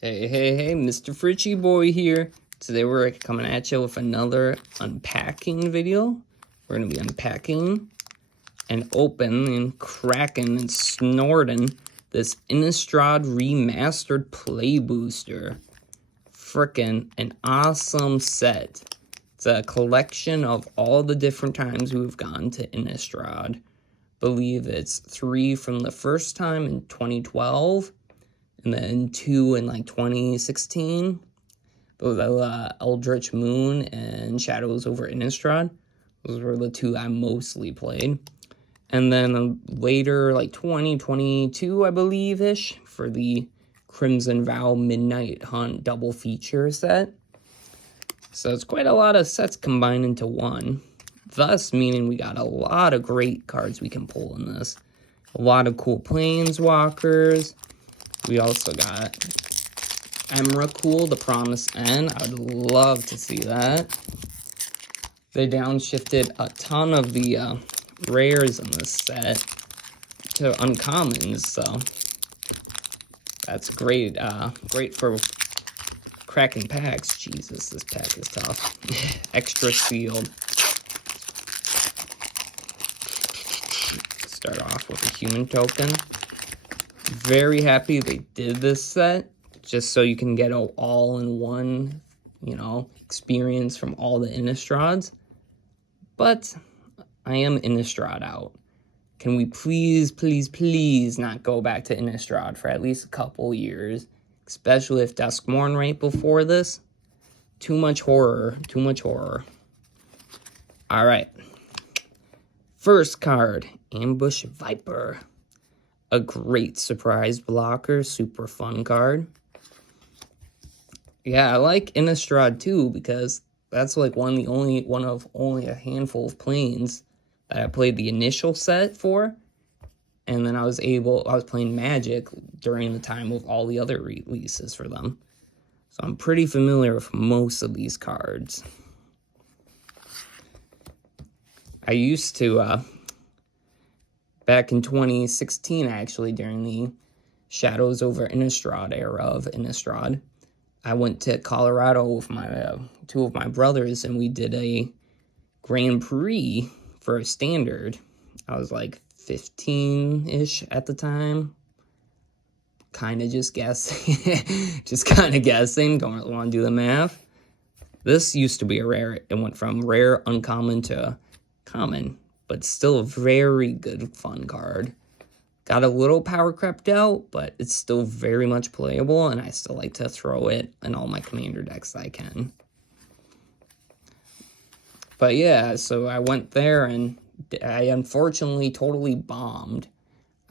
Hey, Mr. Fritchie Boy here. Today we're coming at you with another unpacking video. We're going to be unpacking and opening and cracking and snorting this Innistrad Remastered Play Booster. Frickin' an awesome set. It's a collection of all the different times we've gone to Innistrad. Believe it's 3 from the first time in 2012. And then 2 in like 2016, both Eldritch Moon and Shadows over Innistrad. Those were the 2 I mostly played. And then later, like 2022, I believe-ish, for the Crimson Vow Midnight Hunt double feature set. So it's quite a lot of sets combined into one. Thus, meaning we got a lot of great cards we can pull in this. A lot of cool Planeswalkers. We also got Emrakul, the Promised End. I would love to see that. They downshifted a ton of the rares in this set to uncommons, so that's great. Great for cracking packs. Jesus, this pack is tough. Extra sealed. Start off with a human token. Very happy they did this set, just so you can get an all-in-one, experience from all the Innistrads. But I am Innistrad out. Can we please not go back to Innistrad for at least a couple years, especially if Duskmourn right before this? Too much horror. All right. First card, Ambush Viper. A great surprise blocker, super fun card. Yeah, I like Innistrad too, because that's like one of only a handful of planes that I played the initial set for. And then I was playing Magic during the time of all the other releases for them. So I'm pretty familiar with most of these cards. I used to, back in 2016, actually, during the Shadows over Innistrad era of Innistrad, I went to Colorado with my 2 of my brothers, and we did a Grand Prix for a standard. I was like 15-ish at the time. Kind of just guessing. Don't really want to do the math. This used to be a rare. It went from rare, uncommon to common. But still a very good fun card. Got a little power crept out, but it's still very much playable, and I still like to throw it in all my commander decks I can. But yeah, so I went there, and I unfortunately totally bombed.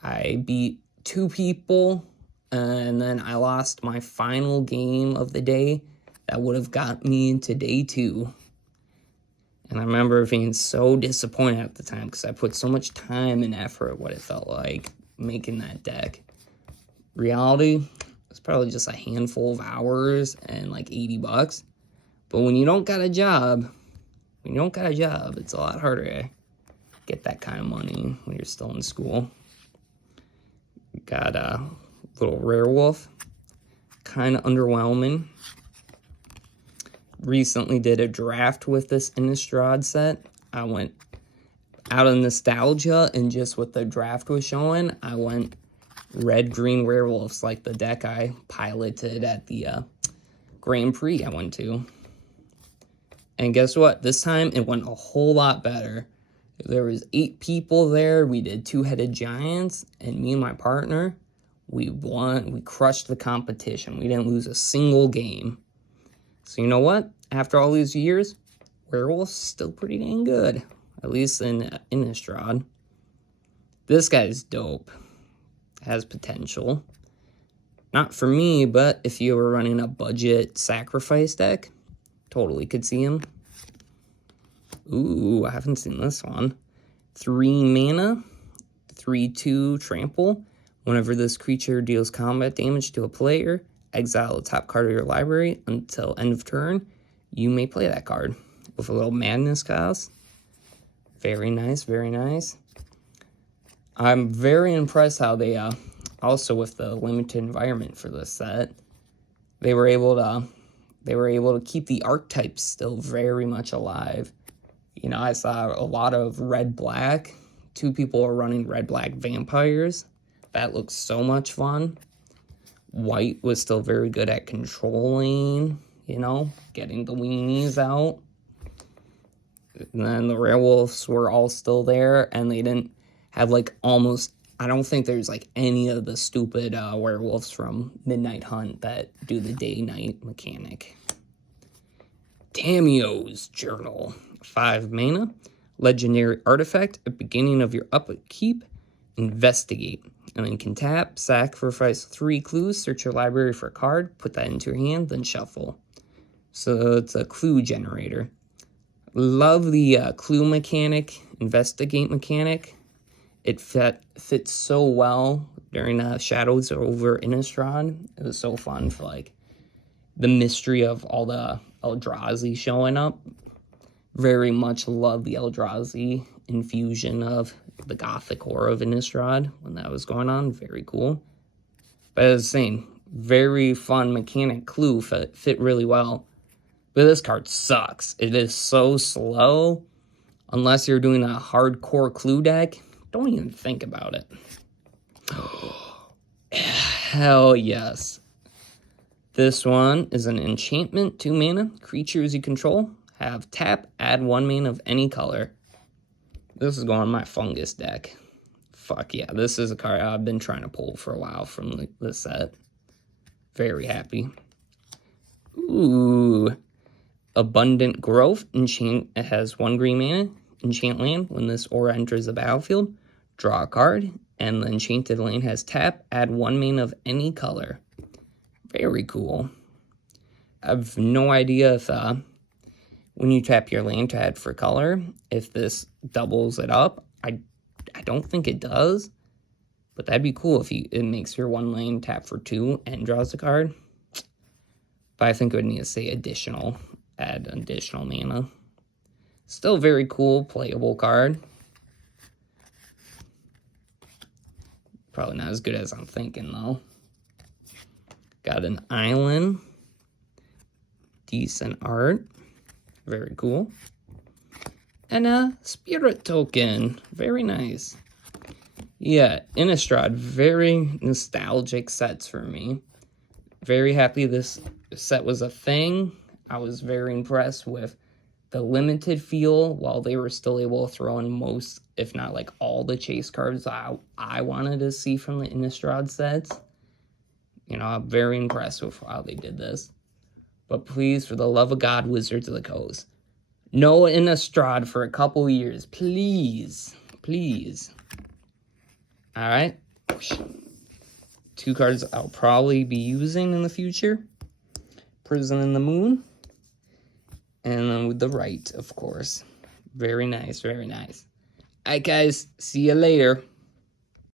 I beat 2 people, and then I lost my final game of the day. That would have got me into day 2. And I remember being so disappointed at the time because I put so much time and effort, what it felt like, making that deck. Reality, it's probably just a handful of hours and like $80. But when you don't got a job, it's a lot harder to get that kind of money when you're still in school. Got a little Rare Wolf, kind of underwhelming. Recently did a draft with this Innistrad set. I went out of nostalgia, and just what the draft was showing, I went red-green werewolves, like the deck I piloted at the Grand Prix I went to. And guess what? This time it went a whole lot better. There was 8 people there. We did 2-headed giants, and me and my partner, we won. We crushed the competition. We didn't lose a single game. So you know what? After all these years, werewolf's still pretty dang good. At least in Innistrad. This guy's dope. Has potential. Not for me, but if you were running a budget sacrifice deck, totally could see him. Ooh, I haven't seen this one. 3 mana, 3/2 trample. Whenever this creature deals combat damage to a player, exile the top card of your library until end of turn. You may play that card with a little madness cost. Very nice, very nice. I'm very impressed how they, also with the limited environment for this set, they were able to keep the archetypes still very much alive. You know, I saw a lot of red-black. 2 people are running red-black vampires. That looks so much fun. White was still very good at controlling, you know, getting the weenies out. And then the werewolves were all still there, and they didn't have, like, almost... I don't think there's, like, any of the stupid werewolves from Midnight Hunt that do the day-night mechanic. Tamio's Journal. 5 mana. Legendary artifact. At the beginning of your upkeep, investigate. And then you can tap, sacrifice 3 clues, search your library for a card, put that into your hand, then shuffle. So it's a clue generator. Love the clue mechanic, investigate mechanic. It fits so well during Shadows over Innistrad. It was so fun for, like, the mystery of all the Eldrazi showing up. Very much love the Eldrazi infusion of the Gothic aura of Innistrad when that was going on. Very cool. But as I was saying, very fun mechanic. Clue fit really well. But this card sucks. It is so slow. Unless you're doing a hardcore clue deck, don't even think about it. Hell yes. This one is an enchantment, 2 mana. Creatures you control have tap, add 1 mana of any color. This is going on my fungus deck. Fuck yeah, this is a card I've been trying to pull for a while from the set. Very happy. Ooh. Abundant Growth. Enchant. It has 1 green mana. Enchant land. When this aura enters the battlefield, draw a card. And the enchanted land has tap, add 1 mana of any color. Very cool. I have no idea if when you tap your land to add for color, if this doubles it up. I don't think it does, but that'd be cool if it makes your 1 land tap for 2 and draws a card. But I think it would need to say additional, add additional mana. Still very cool, playable card. Probably not as good as I'm thinking, though. Got an island. Decent art. Very cool. And a spirit token. Very nice. Yeah, Innistrad. Very nostalgic sets for me. Very happy this set was a thing. I was very impressed with the limited feel while they were still able to throw in most, if not like all the chase cards I wanted to see from the Innistrad sets. You know, I'm very impressed with how they did this. But please, for the love of God, Wizards of the Coast, no Innistrad for a couple years. Please. Please. Alright. 2 cards I'll probably be using in the future. Prison in the Moon. And then with the right, of course. Very nice, very nice. Alright, guys. See you later.